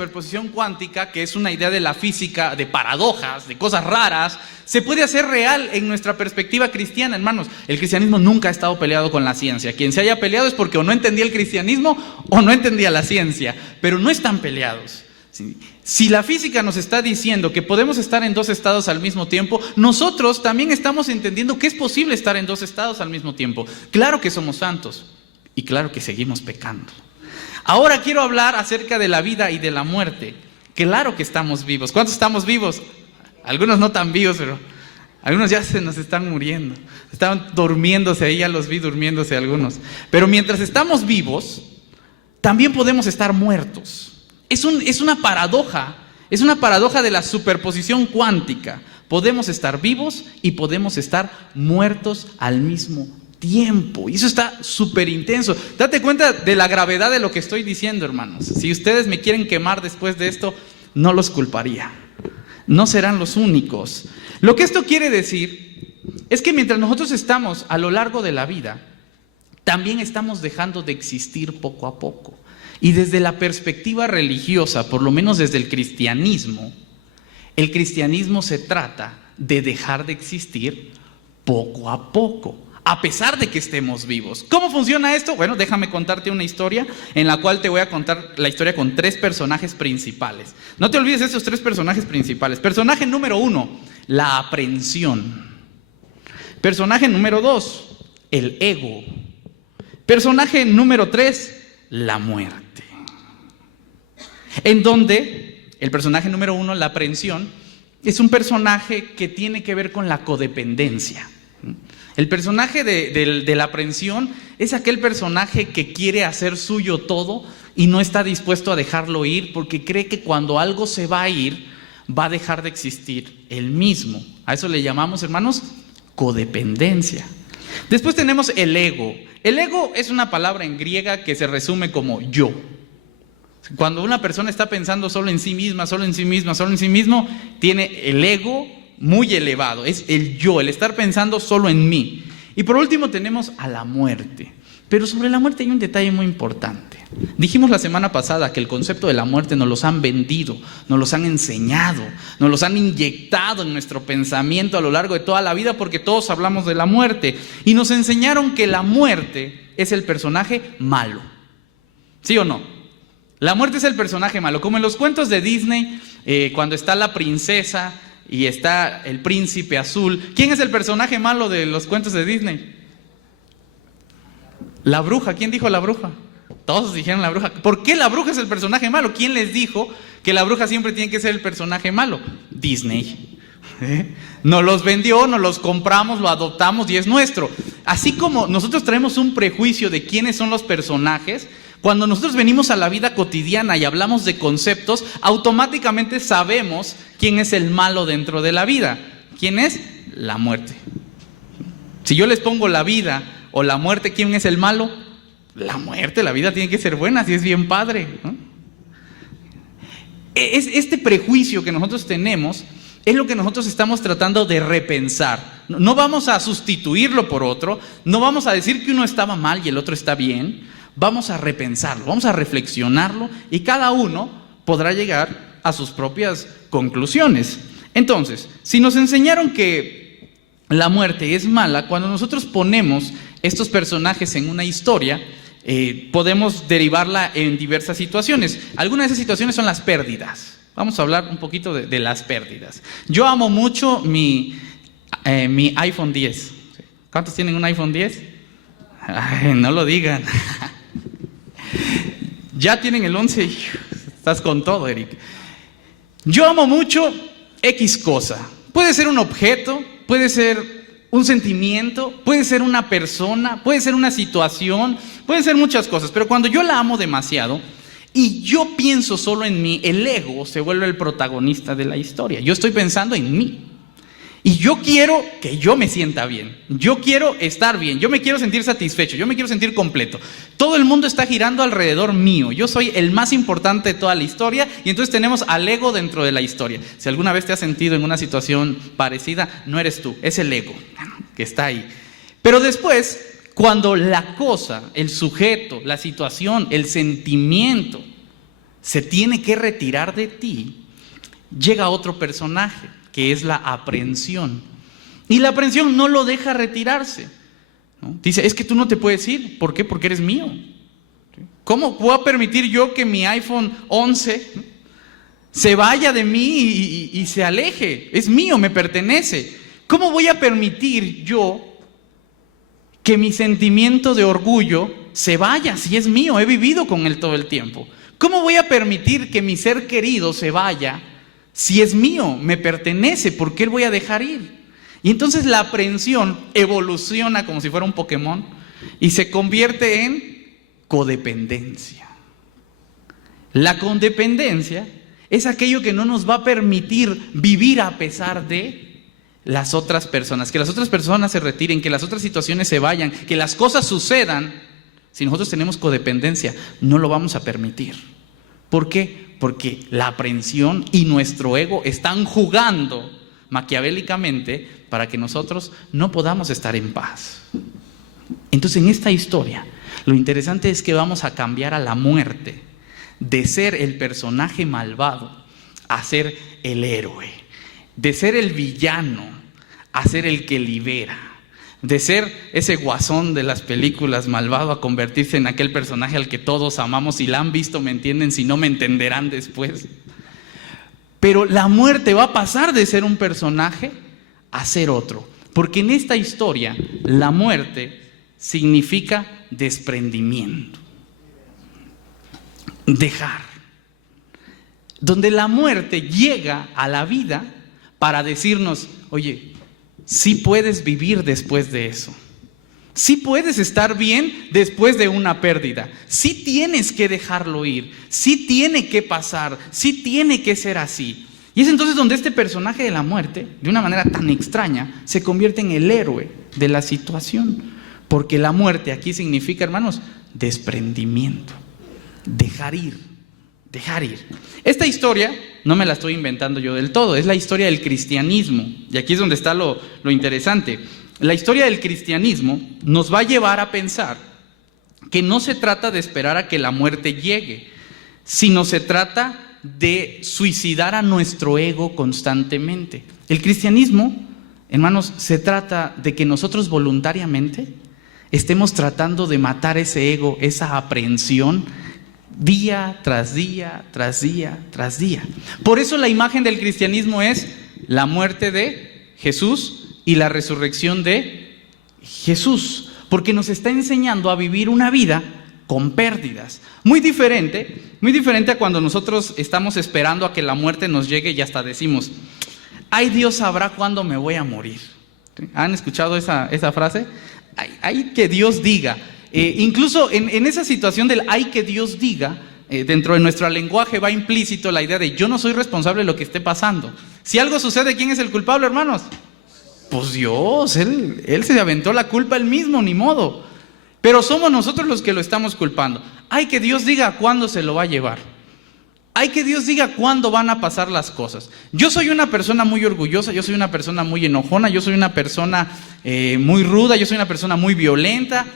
superposición cuántica, que es una idea de la física, de paradojas, de cosas raras, se puede hacer real en nuestra perspectiva cristiana, hermanos. El cristianismo nunca ha estado peleado con la ciencia. Quien se haya peleado es porque o no entendía el cristianismo o no entendía la ciencia, pero no están peleados. Si la física nos está diciendo que podemos estar en dos estados al mismo tiempo, nosotros también estamos entendiendo que es posible estar en dos estados al mismo tiempo. Claro que somos santos y claro que seguimos pecando. Ahora quiero hablar acerca de la vida y de la muerte. Claro que estamos vivos. ¿Cuántos estamos vivos? Algunos no tan vivos, pero algunos ya se nos están muriendo. Estaban durmiéndose, ahí ya los vi durmiéndose algunos. Pero mientras estamos vivos, también podemos estar muertos. Es una paradoja de la superposición cuántica. Podemos estar vivos y podemos estar muertos al mismo tiempo. Y eso está súper intenso. Date cuenta de la gravedad de lo que estoy diciendo, hermanos. Si ustedes me quieren quemar después de esto, no los culparía. No serán los únicos. Lo que esto quiere decir es que mientras nosotros estamos a lo largo de la vida, también estamos dejando de existir poco a poco. Y desde la perspectiva religiosa, por lo menos desde el cristianismo se trata de dejar de existir poco a poco, a pesar de que estemos vivos. ¿Cómo funciona esto? Bueno, déjame contarte una historia en la cual te voy a contar la historia con 3 personajes principales. No te olvides de esos 3 personajes principales. Personaje número 1, la aprensión. Personaje número 2, el ego. Personaje número 3, la muerte. En donde el personaje número 1, la aprensión, es un personaje que tiene que ver con la codependencia. El personaje de la aprensión es aquel personaje que quiere hacer suyo todo y no está dispuesto a dejarlo ir porque cree que cuando algo se va a ir, va a dejar de existir él mismo. A eso le llamamos, hermanos, codependencia. Después tenemos el ego. El ego es una palabra en griega que se resume como yo. Cuando una persona está pensando solo en sí misma, tiene el ego muy elevado. Es el yo, el estar pensando solo en mí. Y por último tenemos a la muerte. Pero sobre la muerte hay un detalle muy importante. Dijimos la semana pasada que el concepto de la muerte nos los han vendido, nos los han enseñado, nos los han inyectado en nuestro pensamiento a lo largo de toda la vida porque todos hablamos de la muerte. Y nos enseñaron que la muerte es el personaje malo. ¿Sí o no? La muerte es el personaje malo. Como en los cuentos de Disney, cuando está la princesa y está el príncipe azul. ¿Quién es el personaje malo de los cuentos de Disney? La bruja. ¿Quién dijo la bruja? Todos dijeron la bruja. ¿Por qué la bruja es el personaje malo? ¿Quién les dijo que la bruja siempre tiene que ser el personaje malo? Disney. Nos los vendió, nos los compramos, lo adoptamos y es nuestro. Así como nosotros traemos un prejuicio de quiénes son los personajes, cuando nosotros venimos a la vida cotidiana y hablamos de conceptos, automáticamente sabemos quién es el malo dentro de la vida. ¿Quién es? La muerte. Si yo les pongo la vida o la muerte, ¿quién es el malo? La muerte. La vida tiene que ser buena, si es bien padre, ¿no? Este prejuicio que nosotros tenemos es lo que nosotros estamos tratando de repensar. No vamos a sustituirlo por otro, no vamos a decir que uno estaba mal y el otro está bien. Vamos a repensarlo, vamos a reflexionarlo y cada uno podrá llegar a sus propias conclusiones. Entonces, si nos enseñaron que la muerte es mala, cuando nosotros ponemos estos personajes en una historia, podemos derivarla en diversas situaciones. Algunas de esas situaciones son las pérdidas. Vamos a hablar un poquito de las pérdidas. Yo amo mucho mi iPhone 10. ¿Cuántos tienen un iPhone 10? Ay, no lo digan. Ya tienen el 11 y estás con todo, Eric. Yo amo mucho X cosa. Puede ser un objeto, puede ser un sentimiento, puede ser una persona, puede ser una situación, pueden ser muchas cosas. Pero cuando yo la amo demasiado y yo pienso solo en mí, el ego se vuelve el protagonista de la historia. Yo estoy pensando en mí. Y yo quiero que yo me sienta bien, yo quiero estar bien, yo me quiero sentir satisfecho, yo me quiero sentir completo. Todo el mundo está girando alrededor mío, yo soy el más importante de toda la historia y entonces tenemos al ego dentro de la historia. Si alguna vez te has sentido en una situación parecida, no eres tú, es el ego que está ahí. Pero después, cuando la cosa, el sujeto, la situación, el sentimiento se tiene que retirar de ti, llega otro personaje, que es la aprehensión. Y la aprehensión no lo deja retirarse, ¿no? Dice, es que tú no te puedes ir. ¿Por qué? Porque eres mío. ¿Cómo puedo permitir yo que mi iPhone 11 se vaya de mí y se aleje? Es mío, me pertenece. ¿Cómo voy a permitir yo que mi sentimiento de orgullo se vaya si es mío? He vivido con él todo el tiempo. ¿Cómo voy a permitir que mi ser querido se vaya si es mío, me pertenece? ¿Por qué voy a dejar ir? Y entonces la aprehensión evoluciona como si fuera un Pokémon y se convierte en codependencia. La codependencia es aquello que no nos va a permitir vivir a pesar de las otras personas, que las otras personas se retiren, que las otras situaciones se vayan, que las cosas sucedan. Si nosotros tenemos codependencia, no lo vamos a permitir. ¿Por qué? Porque la aprehensión y nuestro ego están jugando maquiavélicamente para que nosotros no podamos estar en paz. Entonces, en esta historia, lo interesante es que vamos a cambiar a la muerte de ser el personaje malvado a ser el héroe, de ser el villano a ser el que libera, de ser ese guasón de las películas malvado a convertirse en aquel personaje al que todos amamos. Si la han visto me entienden, si no me entenderán después. Pero la muerte va a pasar de ser un personaje a ser otro, porque en esta historia la muerte significa desprendimiento, dejar, donde la muerte llega a la vida para decirnos, oye, sí puedes vivir después de eso, sí puedes estar bien después de una pérdida, sí tienes que dejarlo ir, sí tiene que pasar, sí tiene que ser así. Y es entonces donde este personaje de la muerte, de una manera tan extraña, se convierte en el héroe de la situación. Porque la muerte aquí significa, hermanos, desprendimiento, dejar ir, dejar ir. Esta historia no me la estoy inventando yo del todo, es la historia del cristianismo. Y aquí es donde está lo interesante. La historia del cristianismo nos va a llevar a pensar que no se trata de esperar a que la muerte llegue, sino se trata de suicidar a nuestro ego constantemente. El cristianismo, hermanos, se trata de que nosotros voluntariamente estemos tratando de matar ese ego, esa aprehensión, día tras día, tras día, tras día. Por eso la imagen del cristianismo es la muerte de Jesús y la resurrección de Jesús, porque nos está enseñando a vivir una vida con pérdidas. Muy diferente a cuando nosotros estamos esperando a que la muerte nos llegue y hasta decimos, ay, Dios sabrá cuándo me voy a morir. ¿Han escuchado esa frase? Ay, que Dios diga. Incluso en esa situación del ay, que Dios diga, dentro de nuestro lenguaje va implícito la idea de yo no soy responsable de lo que esté pasando. Si algo sucede, ¿quién es el culpable, hermanos? Pues Dios, Él se aventó la culpa Él mismo, ni modo. Pero somos nosotros los que lo estamos culpando. Hay que Dios diga cuándo se lo va a llevar. Hay que Dios diga cuándo van a pasar las cosas. Yo soy una persona muy orgullosa, yo soy una persona muy enojona, yo soy una persona muy ruda, yo soy una persona muy violenta.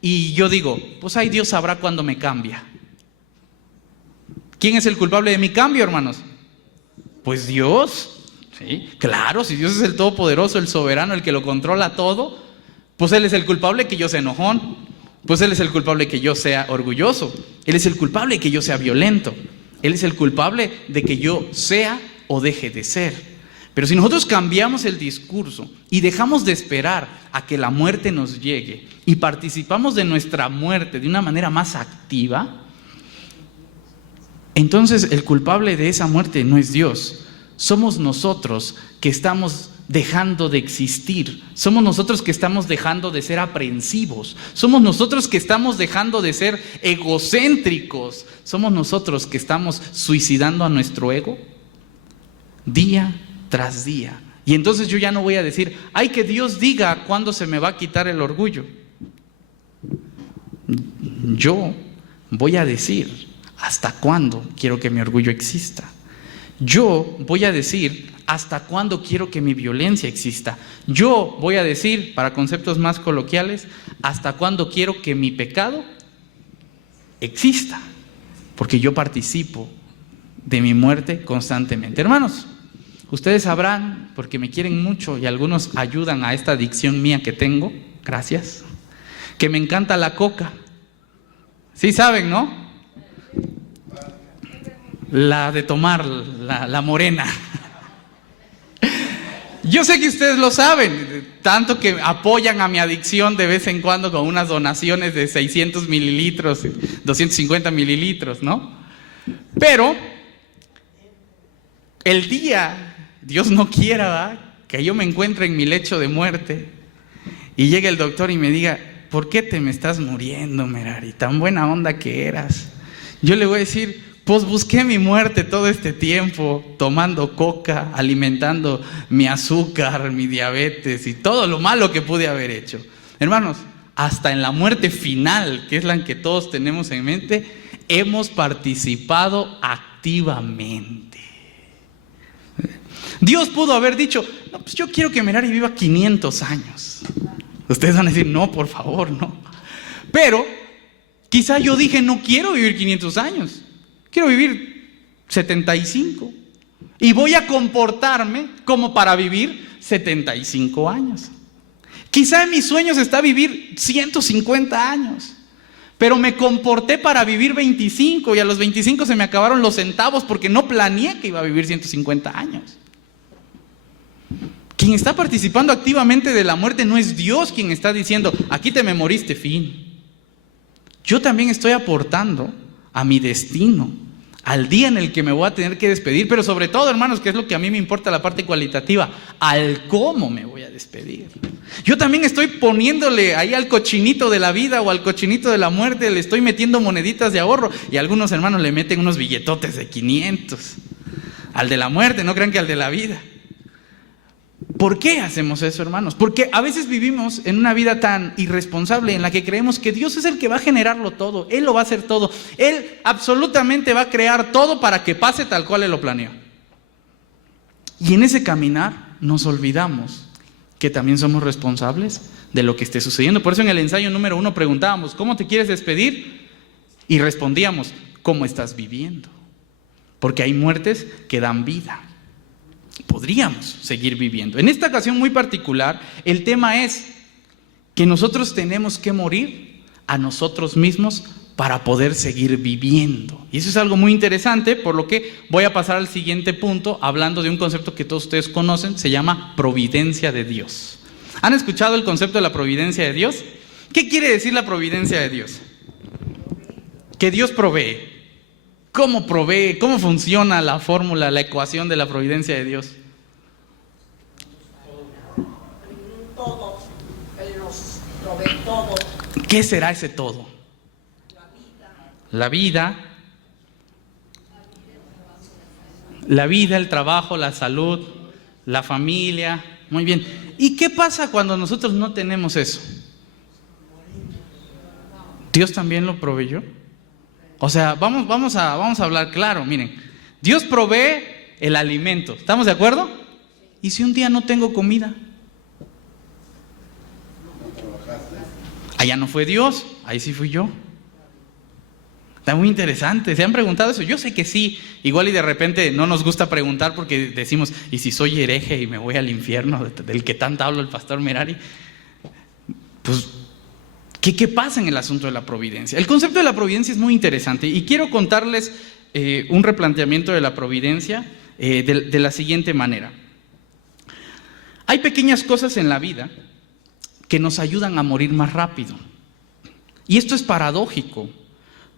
Y yo digo, pues ay, Dios sabrá cuándo me cambia. ¿Quién es el culpable de mi cambio, hermanos? Pues Dios. ¿Sí? Claro, si Dios es el todopoderoso, el soberano, el que lo controla todo, pues Él es el culpable que yo sea enojón. Pues Él es el culpable que yo sea orgulloso. Él es el culpable que yo sea violento. Él es el culpable de que yo sea o deje de ser. Pero si nosotros cambiamos el discurso y dejamos de esperar a que la muerte nos llegue y participamos de nuestra muerte de una manera más activa, entonces el culpable de esa muerte no es Dios. Somos nosotros que estamos dejando de existir. Somos nosotros que estamos dejando de ser aprensivos. Somos nosotros que estamos dejando de ser egocéntricos. Somos nosotros que estamos suicidando a nuestro ego día tras día. Y entonces yo ya no voy a decir, ay, que Dios diga cuándo se me va a quitar el orgullo. Yo voy a decir hasta cuándo quiero que mi orgullo exista. Yo voy a decir hasta cuándo quiero que mi violencia exista. Yo voy a decir, para conceptos más coloquiales, hasta cuándo quiero que mi pecado exista. porque yo participo de mi muerte constantemente. Hermanos, ustedes sabrán, porque me quieren mucho y algunos ayudan a esta adicción mía que tengo, gracias, que me encanta la coca. Sí saben, ¿no? La de tomar, la morena. Yo sé que ustedes lo saben, tanto que apoyan a mi adicción de vez en cuando con unas donaciones de 600 mililitros, 250 mililitros, ¿no? Pero el día, Dios no quiera, ¿verdad?, que yo me encuentre en mi lecho de muerte y llegue el doctor y me diga: ¿por qué te me estás muriendo, Merari? Tan buena onda que eras. Yo le voy a decir: pues busqué mi muerte todo este tiempo, tomando coca, alimentando mi azúcar, mi diabetes y todo lo malo que pude haber hecho. Hermanos, hasta en la muerte final, que es la que todos tenemos en mente, hemos participado activamente. Dios pudo haber dicho: no, pues yo quiero que Merari viva 500 años. Ustedes van a decir: no, por favor, no. Pero quizá yo dije: no quiero vivir 500 años. Quiero vivir 75 y voy a comportarme como para vivir 75 años. Quizá en mis sueños está vivir 150 años, pero me comporté para vivir 25 y a los 25 se me acabaron los centavos porque no planeé que iba a vivir 150 años. Quien está participando activamente de la muerte no es Dios quien está diciendo: aquí te me moriste, fin. Yo también estoy aportando a mi destino, al día en el que me voy a tener que despedir, pero sobre todo, hermanos, que es lo que a mí me importa, la parte cualitativa, al cómo me voy a despedir. Yo también estoy poniéndole ahí al cochinito de la vida o al cochinito de la muerte, le estoy metiendo moneditas de ahorro, y algunos hermanos le meten unos billetotes de 500 al de la muerte, no crean que al de la vida. ¿Por qué hacemos eso, hermanos? Porque a veces vivimos en una vida tan irresponsable en la que creemos que Dios es el que va a generarlo todo, Él lo va a hacer todo, Él absolutamente va a crear todo para que pase tal cual Él lo planeó. Y en ese caminar nos olvidamos que también somos responsables de lo que esté sucediendo. Por eso en el ensayo número 1 preguntábamos: ¿cómo te quieres despedir? Y respondíamos: ¿cómo estás viviendo? Porque hay muertes que dan vida. Podríamos seguir viviendo. En esta ocasión muy particular, el tema es que nosotros tenemos que morir a nosotros mismos para poder seguir viviendo. Y eso es algo muy interesante, por lo que voy a pasar al siguiente punto, hablando de un concepto que todos ustedes conocen, se llama providencia de Dios. ¿Han escuchado el concepto de la providencia de Dios? ¿Qué quiere decir la providencia de Dios? Que Dios provee. ¿Cómo provee? ¿Cómo funciona la fórmula, la ecuación de la providencia de Dios? Todo, Él nos provee todo. ¿Qué será ese todo? La vida, el trabajo, la salud, la familia. Muy bien. ¿Y qué pasa cuando nosotros no tenemos eso? ¿Dios también lo proveyó? O sea, vamos a hablar claro, miren. Dios provee el alimento, ¿estamos de acuerdo? ¿Y si un día no tengo comida? Allá no fue Dios, ahí sí fui yo. Está muy interesante, ¿se han preguntado eso? Yo sé que sí, igual y de repente no nos gusta preguntar porque decimos: ¿y si soy hereje y me voy al infierno del que tanto habla el pastor Merari? Pues ¿qué pasa en el asunto de la providencia? El concepto de la providencia es muy interesante y quiero contarles un replanteamiento de la providencia de la siguiente manera. Hay pequeñas cosas en la vida que nos ayudan a morir más rápido. Y esto es paradójico,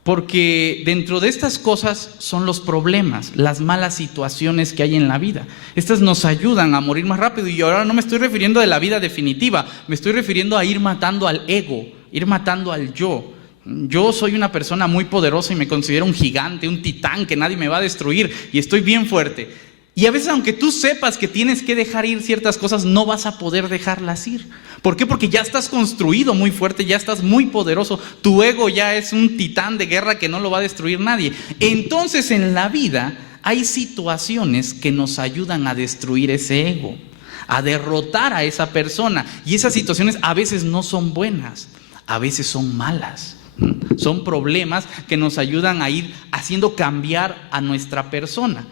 porque dentro de estas cosas son los problemas, las malas situaciones que hay en la vida. Estas nos ayudan a morir más rápido, y ahora no me estoy refiriendo de la vida definitiva, me estoy refiriendo a ir matando al ego, ir matando al yo. Yo soy una persona muy poderosa y me considero un gigante, un titán que nadie me va a destruir y estoy bien fuerte. Y a veces, aunque tú sepas que tienes que dejar ir ciertas cosas, no vas a poder dejarlas ir. ¿Por qué? Porque ya estás construido muy fuerte, ya estás muy poderoso. Tu ego ya es un titán de guerra que no lo va a destruir nadie. Entonces, en la vida hay situaciones que nos ayudan a destruir ese ego, a derrotar a esa persona. Y esas situaciones a veces no son buenas, a veces son malas. Son problemas que nos ayudan a ir haciendo cambiar a nuestra persona.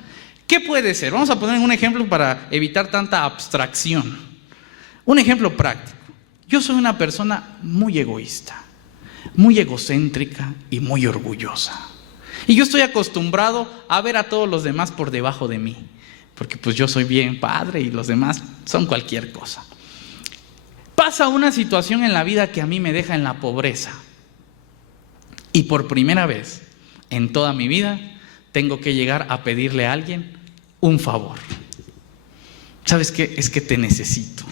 ¿Qué puede ser? Vamos a poner un ejemplo para evitar tanta abstracción. Un ejemplo práctico. Yo soy una persona muy egoísta, muy egocéntrica y muy orgullosa. Y yo estoy acostumbrado a ver a todos los demás por debajo de mí, porque pues yo soy bien padre y los demás son cualquier cosa. Pasa una situación en la vida que a mí me deja en la pobreza. Y por primera vez en toda mi vida tengo que llegar a pedirle a alguien un favor. ¿Sabes qué? Es que te necesito.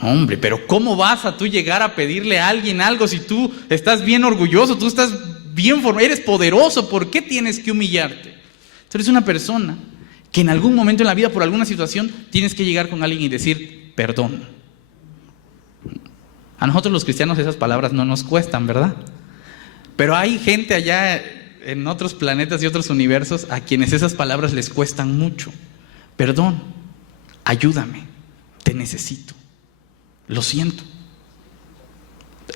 No, hombre, pero ¿cómo vas a tú llegar a pedirle a alguien algo si tú estás bien orgulloso, tú estás bien formado, eres poderoso? ¿Por qué tienes que humillarte? Tú eres una persona que en algún momento en la vida, por alguna situación, tienes que llegar con alguien y decir perdón. A nosotros los cristianos esas palabras no nos cuestan, ¿verdad? Pero hay gente allá en otros planetas y otros universos a quienes esas palabras les cuestan mucho. Perdón, ayúdame, te necesito, lo siento.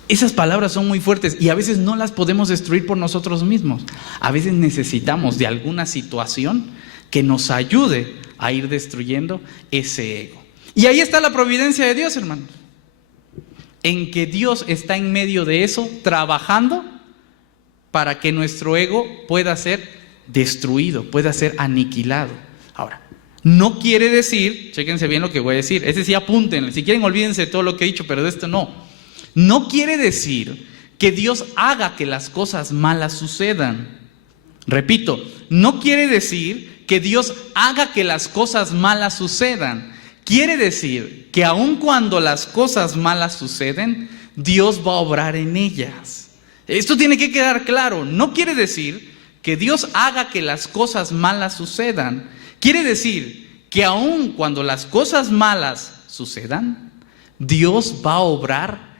Esas palabras son muy fuertes y a veces no las podemos destruir por nosotros mismos. A veces necesitamos de alguna situación que nos ayude a ir destruyendo ese ego. Y ahí está la providencia de Dios, hermanos. En que Dios está en medio de eso, trabajando para que nuestro ego pueda ser destruido, pueda ser aniquilado. Ahora, no quiere decir, chéquense bien lo que voy a decir, ese sí apúntenle, si quieren olvídense de todo lo que he dicho, pero de esto no. No quiere decir que Dios haga que las cosas malas sucedan. Repito, no quiere decir que Dios haga que las cosas malas sucedan. Quiere decir que aun cuando las cosas malas suceden, Dios va a obrar en ellas. Esto tiene que quedar claro. No quiere decir que Dios haga que las cosas malas sucedan. Quiere decir que aun cuando las cosas malas sucedan, Dios va a obrar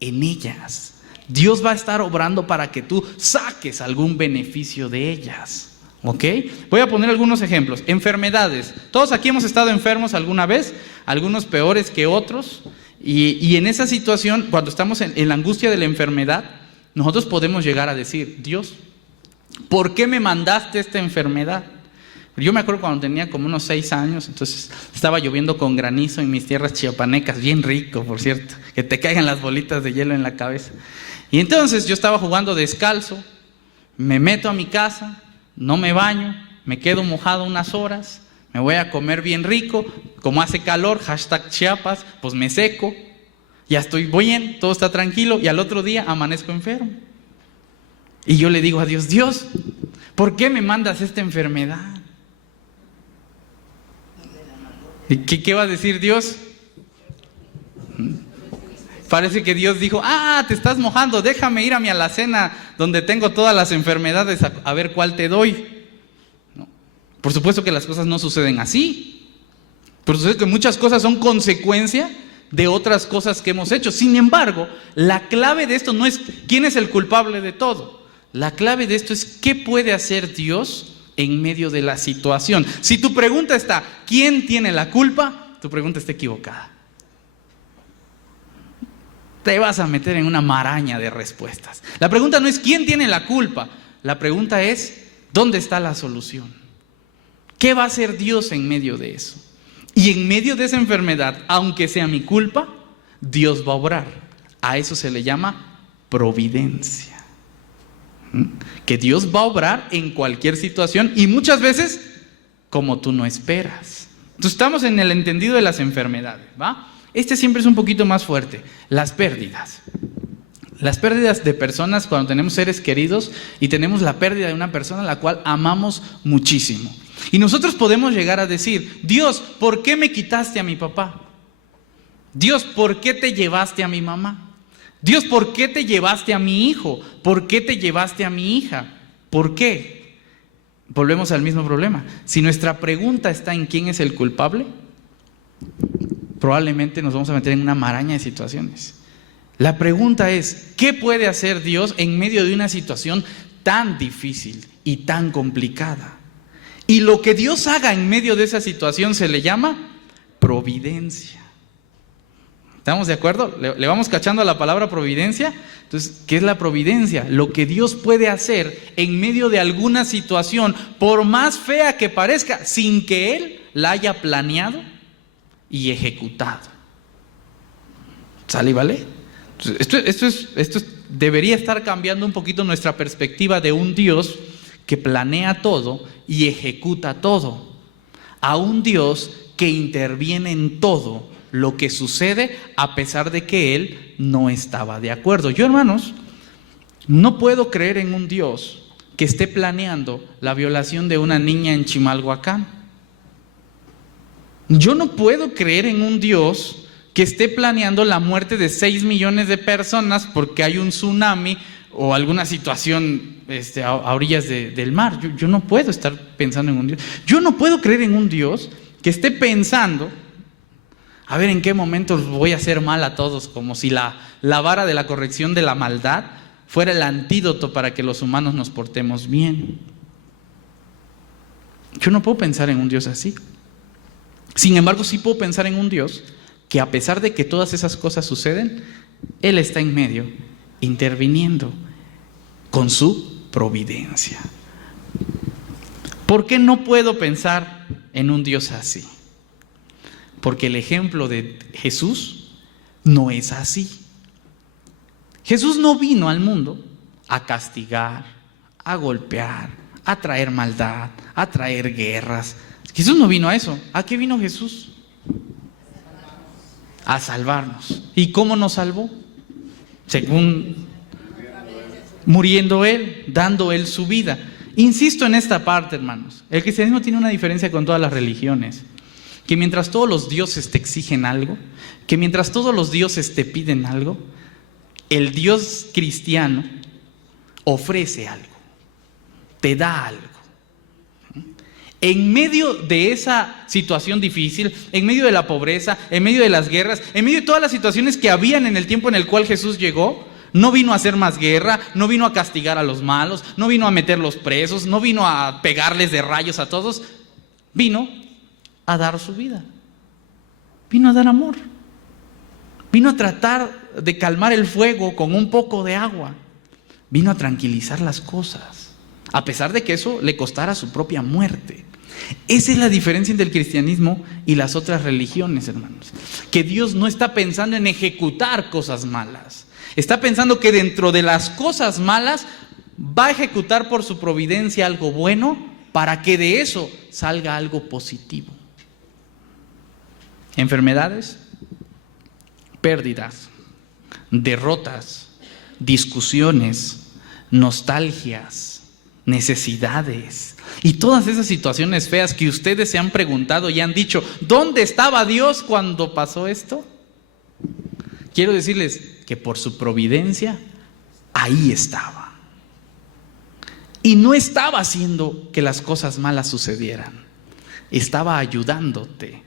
en ellas. Dios va a estar obrando para que tú saques algún beneficio de ellas. ¿Ok? Voy a poner algunos ejemplos. Enfermedades. Todos aquí hemos estado enfermos alguna vez, algunos peores que otros. Y en esa situación, cuando estamos en la angustia de la enfermedad, nosotros podemos llegar a decir: Dios, ¿por qué me mandaste esta enfermedad? Yo me acuerdo cuando tenía como unos 6 años, entonces estaba lloviendo con granizo en mis tierras chiapanecas, bien rico, por cierto, que te caigan las bolitas de hielo en la cabeza. Y entonces yo estaba jugando descalzo, me meto a mi casa, no me baño, me quedo mojado unas horas, me voy a comer bien rico, como hace calor, #Chiapas, pues me seco, ya estoy bien, todo está tranquilo, y al otro día amanezco enfermo. Y yo le digo a Dios: Dios, ¿por qué me mandas esta enfermedad? ¿Y qué va a decir Dios? Parece que Dios dijo: te estás mojando, déjame ir a mi alacena donde tengo todas las enfermedades a ver cuál te doy. No. Por supuesto que las cosas no suceden así. Por supuesto que muchas cosas son consecuencia de otras cosas que hemos hecho. Sin embargo, la clave de esto no es quién es el culpable de todo. La clave de esto es qué puede hacer Dios en medio de la situación. Si tu pregunta está ¿quién tiene la culpa?, tu pregunta está equivocada. Te vas a meter en una maraña de respuestas. La pregunta no es quién tiene la culpa, la pregunta es ¿dónde está la solución? ¿Qué va a hacer Dios en medio de eso? Y en medio de esa enfermedad, aunque sea mi culpa, Dios va a obrar. A eso se le llama providencia. Que Dios va a obrar en cualquier situación y muchas veces como tú no esperas. Entonces estamos en el entendido de las enfermedades, ¿va? Este siempre es un poquito más fuerte. Las pérdidas. Las pérdidas de personas cuando tenemos seres queridos y tenemos la pérdida de una persona a la cual amamos muchísimo. Y nosotros podemos llegar a decir: Dios, ¿por qué me quitaste a mi papá? Dios, ¿por qué te llevaste a mi mamá? Dios, ¿por qué te llevaste a mi hijo? ¿Por qué te llevaste a mi hija? ¿Por qué? Volvemos al mismo problema. Si nuestra pregunta está en quién es el culpable, probablemente nos vamos a meter en una maraña de situaciones. La pregunta es, ¿qué puede hacer Dios en medio de una situación tan difícil y tan complicada? Y lo que Dios haga en medio de esa situación se le llama providencia. ¿Estamos de acuerdo? ¿Le vamos cachando a la palabra providencia? Entonces, ¿qué es la providencia? Lo que Dios puede hacer en medio de alguna situación, por más fea que parezca, sin que Él la haya planeado y ejecutado. ¿Sale y vale? Esto debería estar cambiando un poquito nuestra perspectiva de un Dios que planea todo y ejecuta todo, a un Dios que interviene en todo lo que sucede a pesar de que Él no estaba de acuerdo. Yo, hermanos, no puedo creer en un Dios que esté planeando la violación de una niña en Chimalhuacán. Yo no puedo creer en un Dios que esté planeando la muerte de 6 millones de personas porque hay un tsunami o alguna situación a orillas del mar. Yo no puedo estar pensando en un Dios. Yo no puedo creer en un Dios que esté pensando, a ver en qué momento voy a hacer mal a todos, como si la vara de la corrección de la maldad fuera el antídoto para que los humanos nos portemos bien. Yo no puedo pensar en un Dios así. Sin embargo, sí puedo pensar en un Dios que, a pesar de que todas esas cosas suceden, Él está en medio, interviniendo con su providencia. ¿Por qué no puedo pensar en un Dios así? Porque el ejemplo de Jesús no es así. Jesús no vino al mundo a castigar, a golpear, a traer maldad, a traer guerras. Jesús no vino a eso. ¿A qué vino Jesús? A salvarnos. ¿Y cómo nos salvó? Según muriendo Él, dando Él su vida. Insisto en esta parte, hermanos. El cristianismo tiene una diferencia con todas las religiones. Que mientras todos los dioses te exigen algo, que mientras todos los dioses te piden algo, el Dios cristiano ofrece algo, te da algo. En medio de esa situación difícil, en medio de la pobreza, en medio de las guerras, en medio de todas las situaciones que habían en el tiempo en el cual Jesús llegó, no vino a hacer más guerra, no vino a castigar a los malos, no vino a meterlos presos, no vino a pegarles de rayos a todos, vino a dar su vida, vino a dar amor, vino a tratar de calmar el fuego con un poco de agua, vino a tranquilizar las cosas, a pesar de que eso le costara su propia muerte. Esa es la diferencia entre el cristianismo y las otras religiones, hermanos. Que Dios no está pensando en ejecutar cosas malas. Está pensando que dentro de las cosas malas va a ejecutar por su providencia algo bueno para que de eso salga algo positivo. Enfermedades, pérdidas, derrotas, discusiones, nostalgias, necesidades y todas esas situaciones feas que ustedes se han preguntado y han dicho, ¿dónde estaba Dios cuando pasó esto? Quiero decirles que por su providencia ahí estaba. Y no estaba haciendo que las cosas malas sucedieran. Estaba ayudándote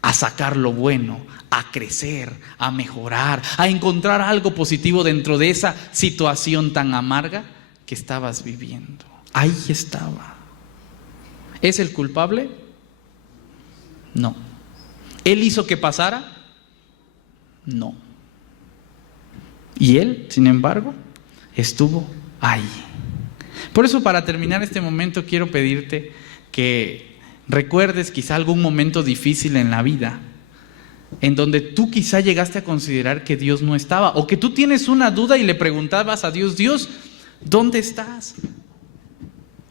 a sacar lo bueno, a crecer, a mejorar, a encontrar algo positivo dentro de esa situación tan amarga que estabas viviendo. Ahí estaba. ¿Es el culpable? No. ¿Él hizo que pasara? No. Y Él, sin embargo, estuvo ahí. Por eso, para terminar este momento, quiero pedirte que recuerdes quizá algún momento difícil en la vida, en donde tú quizá llegaste a considerar que Dios no estaba, o que tú tienes una duda y le preguntabas a Dios, Dios, ¿dónde estás?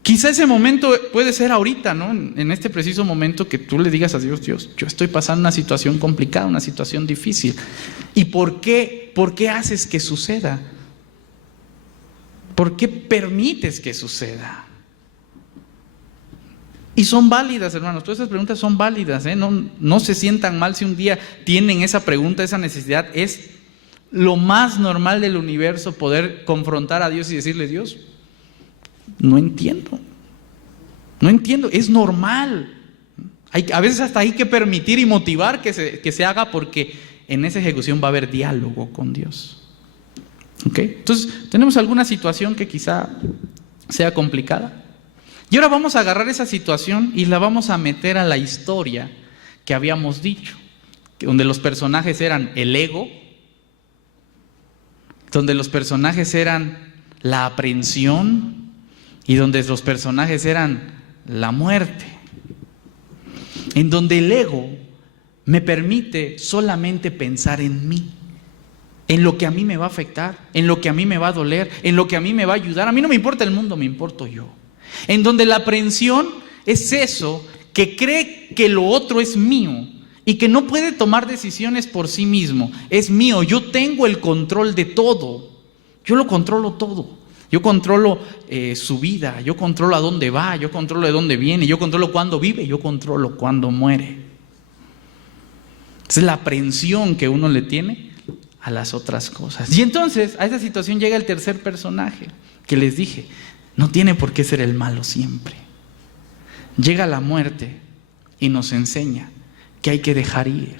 Quizá ese momento puede ser ahorita, ¿no? En este preciso momento que tú le digas a Dios, Dios, yo estoy pasando una situación complicada, una situación difícil. ¿Y por qué haces que suceda? ¿Por qué permites que suceda? Y son válidas, hermanos, todas esas preguntas son válidas, ¿eh? No se sientan mal si un día tienen esa pregunta, esa necesidad. Es lo más normal del universo poder confrontar a Dios y decirle, Dios, no entiendo, es normal. A veces hasta hay que permitir y motivar que se haga, porque en esa ejecución va a haber diálogo con Dios. ¿Ok? Entonces, tenemos alguna situación que quizá sea complicada. Y ahora vamos a agarrar esa situación y la vamos a meter a la historia que habíamos dicho. donde los personajes eran el ego, donde los personajes eran la aprehensión y donde los personajes eran la muerte. En donde el ego me permite solamente pensar en mí, en lo que a mí me va a afectar, en lo que a mí me va a doler, en lo que a mí me va a ayudar. A mí no me importa el mundo, me importo yo. En donde la aprehensión es eso que cree que lo otro es mío y que no puede tomar decisiones por sí mismo. Es mío, yo tengo el control de todo. Yo lo controlo todo. Yo controlo su vida, yo controlo a dónde va, yo controlo de dónde viene, yo controlo cuándo vive, yo controlo cuándo muere. Es la aprehensión que uno le tiene a las otras cosas. Y entonces a esa situación llega el tercer personaje que les dije, no tiene por qué ser el malo siempre. Llega la muerte y nos enseña que hay que dejar ir.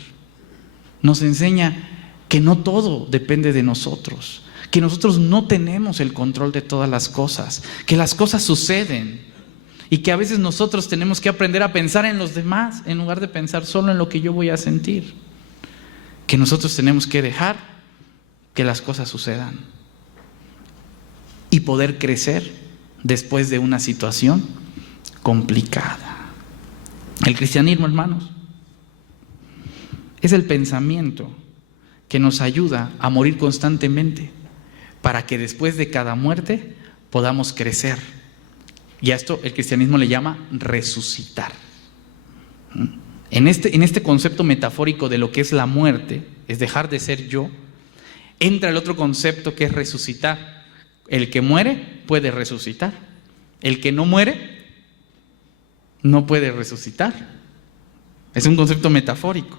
Nos enseña que no todo depende de nosotros, que nosotros no tenemos el control de todas las cosas, que las cosas suceden y que a veces nosotros tenemos que aprender a pensar en los demás en lugar de pensar solo en lo que yo voy a sentir. Que nosotros tenemos que dejar que las cosas sucedan y poder crecer después de una situación complicada. El cristianismo, hermanos, es el pensamiento que nos ayuda a morir constantemente para que después de cada muerte podamos crecer. Y a esto el cristianismo le llama resucitar. En este concepto metafórico de lo que es la muerte, es dejar de ser yo, entra el otro concepto que es resucitar. El que muere puede resucitar. El que no muere no puede resucitar. Es un concepto metafórico.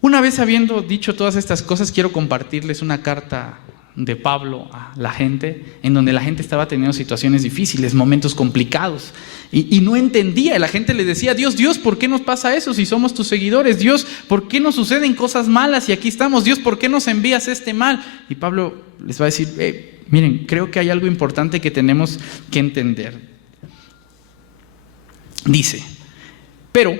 Una vez habiendo dicho todas estas cosas, quiero compartirles una carta de Pablo a la gente, en donde la gente estaba teniendo situaciones difíciles, momentos complicados, y no entendía. La gente le decía, Dios, ¿por qué nos pasa eso si somos tus seguidores? Dios, ¿por qué nos suceden cosas malas y aquí estamos? Dios, ¿por qué nos envías este mal? Y Pablo les va a decir, miren, creo que hay algo importante que tenemos que entender. Dice, pero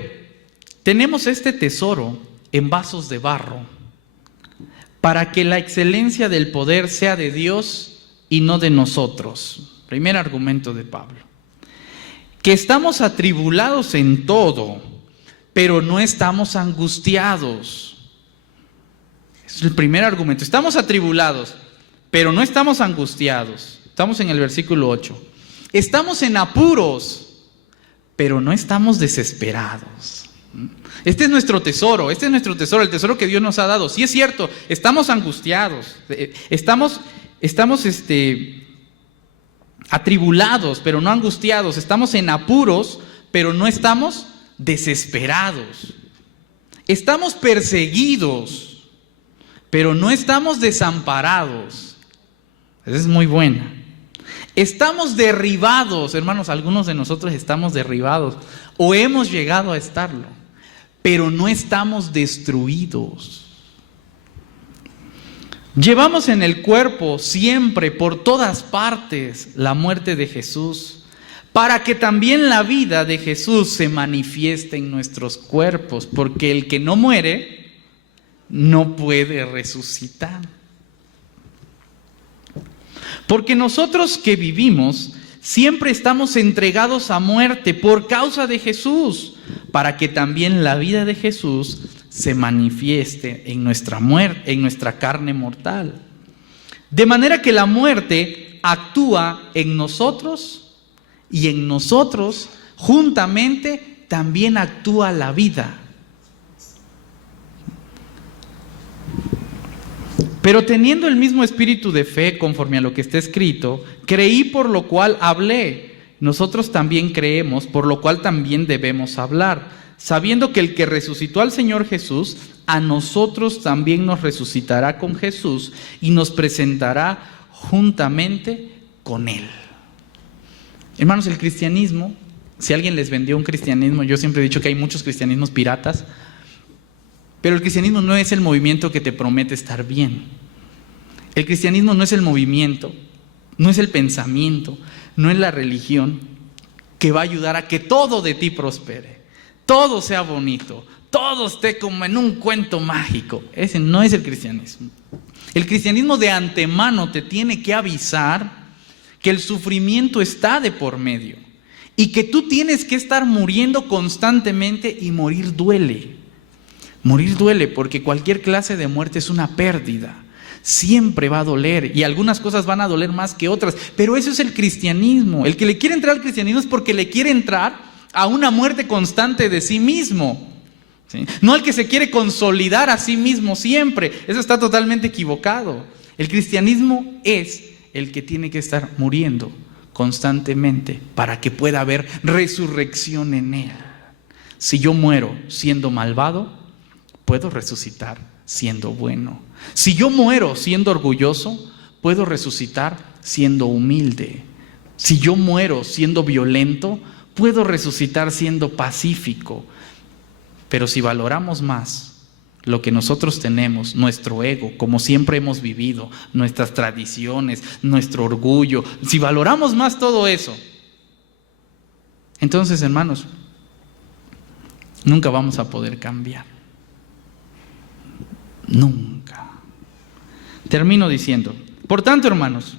tenemos este tesoro en vasos de barro, para que la excelencia del poder sea de Dios y no de nosotros. Primer argumento de Pablo. Que estamos atribulados en todo, pero no estamos angustiados. Es el primer argumento. Estamos atribulados, pero no estamos angustiados. Estamos en el versículo 8. Estamos en apuros, pero no estamos desesperados. Este es nuestro tesoro, el tesoro que Dios nos ha dado. Sí es cierto, estamos angustiados, estamos atribulados, pero no angustiados. Estamos en apuros, pero no estamos desesperados. Estamos perseguidos, pero no estamos desamparados. Esa es muy buena. Estamos derribados, hermanos, algunos de nosotros estamos derribados o hemos llegado a estarlo, pero no estamos destruidos. Llevamos en el cuerpo siempre, por todas partes, la muerte de Jesús, para que también la vida de Jesús se manifieste en nuestros cuerpos, porque el que no muere no puede resucitar. Porque nosotros que vivimos siempre estamos entregados a muerte por causa de Jesús, para que también la vida de Jesús se manifieste en nuestra muerte, en nuestra carne mortal. De manera que la muerte actúa en nosotros y en nosotros juntamente también actúa la vida. Pero teniendo el mismo espíritu de fe, conforme a lo que está escrito, creí, por lo cual hablé. Nosotros también creemos, por lo cual también debemos hablar, sabiendo que el que resucitó al Señor Jesús, a nosotros también nos resucitará con Jesús y nos presentará juntamente con Él. Hermanos, el cristianismo, si alguien les vendió un cristianismo, yo siempre he dicho que hay muchos cristianismos piratas, pero el cristianismo no es el movimiento que te promete estar bien. El cristianismo no es el movimiento, no es el pensamiento, no es la religión que va a ayudar a que todo de ti prospere, todo sea bonito, todo esté como en un cuento mágico. Ese no es el cristianismo. El cristianismo de antemano te tiene que avisar que el sufrimiento está de por medio y que tú tienes que estar muriendo constantemente, y morir duele. Morir duele porque cualquier clase de muerte es una pérdida. Siempre va a doler, y algunas cosas van a doler más que otras, pero eso es el cristianismo. El que le quiere entrar al cristianismo es porque le quiere entrar a una muerte constante de sí mismo, ¿sí? No al que se quiere consolidar a sí mismo siempre. Eso está totalmente equivocado. El cristianismo es el que tiene que estar muriendo constantemente para que pueda haber resurrección en él. Si yo muero siendo malvado, puedo resucitar siendo bueno. Si yo muero siendo orgulloso, puedo resucitar siendo humilde. Si yo muero siendo violento, puedo resucitar siendo pacífico. Pero si valoramos más lo que nosotros tenemos, nuestro ego, como siempre hemos vivido, nuestras tradiciones, nuestro orgullo, si valoramos más todo eso, entonces, hermanos, nunca vamos a poder cambiar. Nunca. Termino diciendo, por tanto, hermanos,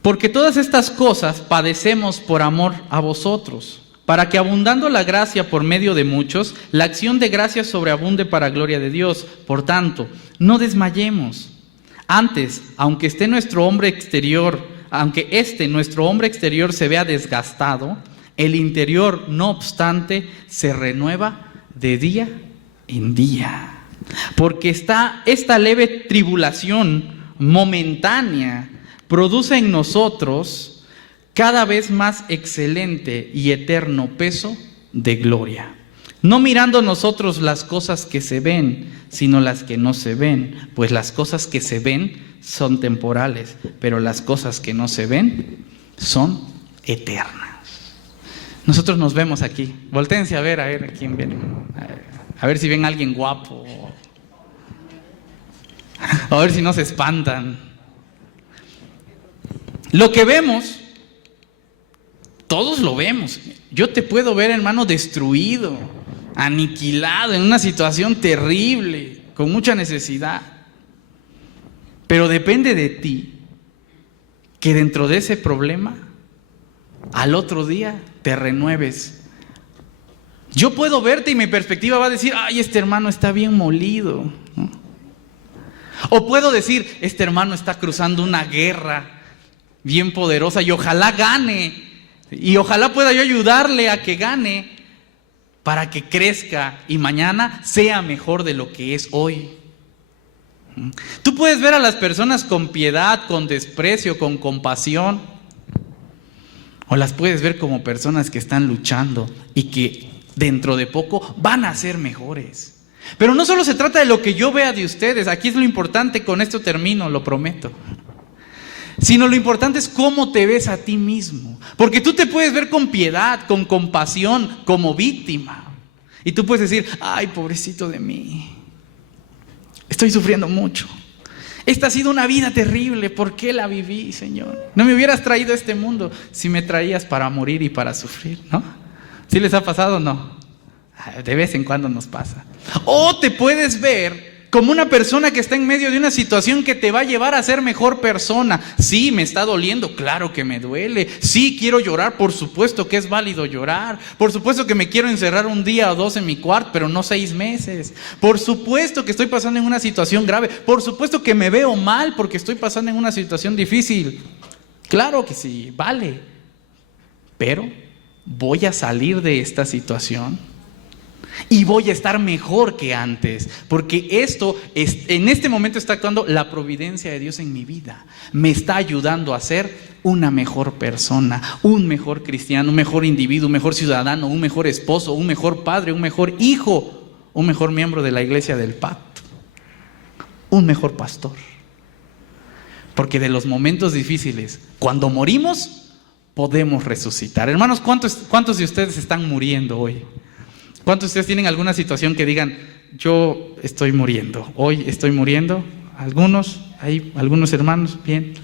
porque todas estas cosas padecemos por amor a vosotros, para que abundando la gracia por medio de muchos, la acción de gracia sobreabunde para gloria de Dios. Por tanto, no desmayemos. Antes, aunque nuestro hombre exterior se vea desgastado, el interior, no obstante, se renueva de día en día. Porque esta leve tribulación momentánea produce en nosotros cada vez más excelente y eterno peso de gloria. No mirando nosotros las cosas que se ven, sino las que no se ven, pues las cosas que se ven son temporales, pero las cosas que no se ven son eternas. Nosotros nos vemos aquí. Voltéense a ver quién viene. A ver si ven a alguien guapo. A ver si no se espantan. Lo que vemos, todos lo vemos. Yo te puedo ver, hermano, destruido, aniquilado, en una situación terrible, con mucha necesidad. Pero depende de ti que dentro de ese problema, al otro día te renueves. Yo puedo verte y mi perspectiva va a decir, ay, este hermano está bien molido, ¿no? O puedo decir, este hermano está cruzando una guerra bien poderosa y ojalá gane. Y ojalá pueda yo ayudarle a que gane para que crezca y mañana sea mejor de lo que es hoy. Tú puedes ver a las personas con piedad, con desprecio, con compasión, o las puedes ver como personas que están luchando y que dentro de poco van a ser mejores. Pero no solo se trata de lo que yo vea de ustedes, aquí es lo importante, con esto termino, lo prometo. Sino lo importante es cómo te ves a ti mismo. Porque tú te puedes ver con piedad, con compasión, como víctima. Y tú puedes decir, ay, pobrecito de mí, estoy sufriendo mucho. Esta ha sido una vida terrible, ¿por qué la viví, Señor? No me hubieras traído a este mundo si me traías para morir y para sufrir, ¿no? ¿Sí les ha pasado o no? De vez en cuando nos pasa. O te puedes ver como una persona que está en medio de una situación que te va a llevar a ser mejor persona. Sí, me está doliendo, claro que me duele. Sí, quiero llorar, por supuesto que es válido llorar. Por supuesto que me quiero encerrar un día o dos en mi cuarto, pero no 6 meses. Por supuesto que estoy pasando en una situación grave. Por supuesto que me veo mal porque estoy pasando en una situación difícil. Claro que sí, vale. Pero voy a salir de esta situación y voy a estar mejor que antes, porque en este momento está actuando la providencia de Dios en mi vida. Me está ayudando a ser una mejor persona, un mejor cristiano, un mejor individuo, un mejor ciudadano, un mejor esposo, un mejor padre, un mejor hijo, un mejor miembro de la iglesia del pacto, un mejor pastor. Porque de los momentos difíciles, cuando morimos, podemos resucitar. Hermanos, ¿cuántos de ustedes están muriendo hoy? ¿Cuántos de ustedes tienen alguna situación que digan, yo estoy muriendo, hoy estoy muriendo? Algunos, hay algunos hermanos, bien.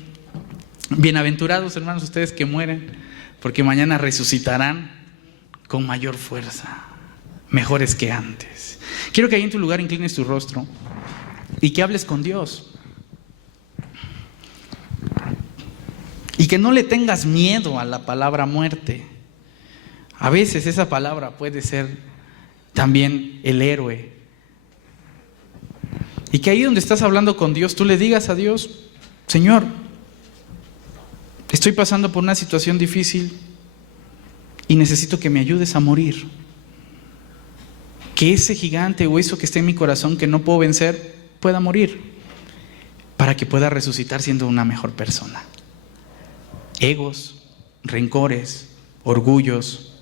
Bienaventurados hermanos ustedes que mueren, porque mañana resucitarán con mayor fuerza. mejores que antes. Quiero que ahí en tu lugar inclines tu rostro y que hables con Dios. Y que no le tengas miedo a la palabra muerte. A veces esa palabra puede ser también el héroe. Y que ahí donde estás hablando con Dios, tú le digas a Dios: Señor, estoy pasando por una situación difícil y necesito que me ayudes a morir. Que ese gigante o eso que está en mi corazón que no puedo vencer pueda morir, para que pueda resucitar siendo una mejor persona. Egos, rencores, orgullos,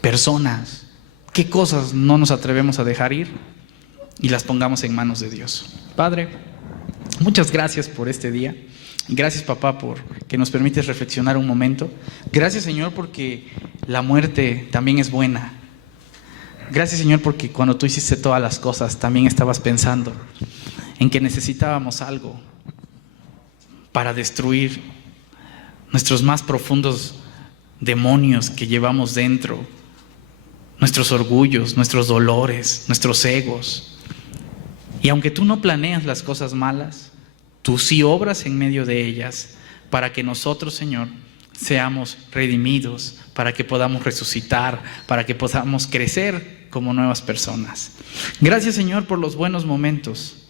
personas, ¿qué cosas no nos atrevemos a dejar ir y las pongamos en manos de Dios? Padre, muchas gracias por este día. Gracias, papá, por que nos permites reflexionar un momento. Gracias, Señor, porque la muerte también es buena. Gracias, Señor, porque cuando tú hiciste todas las cosas también estabas pensando en que necesitábamos algo para destruir nuestros más profundos demonios que llevamos dentro, nuestros orgullos, nuestros dolores, nuestros egos. Y aunque tú no planeas las cosas malas, tú sí obras en medio de ellas para que nosotros, Señor, seamos redimidos, para que podamos resucitar, para que podamos crecer como nuevas personas. Gracias, Señor, por los buenos momentos.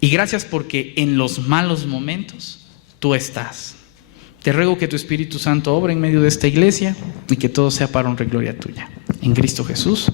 Y gracias porque en los malos momentos tú estás. Te ruego que tu Espíritu Santo obre en medio de esta iglesia y que todo sea para honra y gloria tuya. En Cristo Jesús.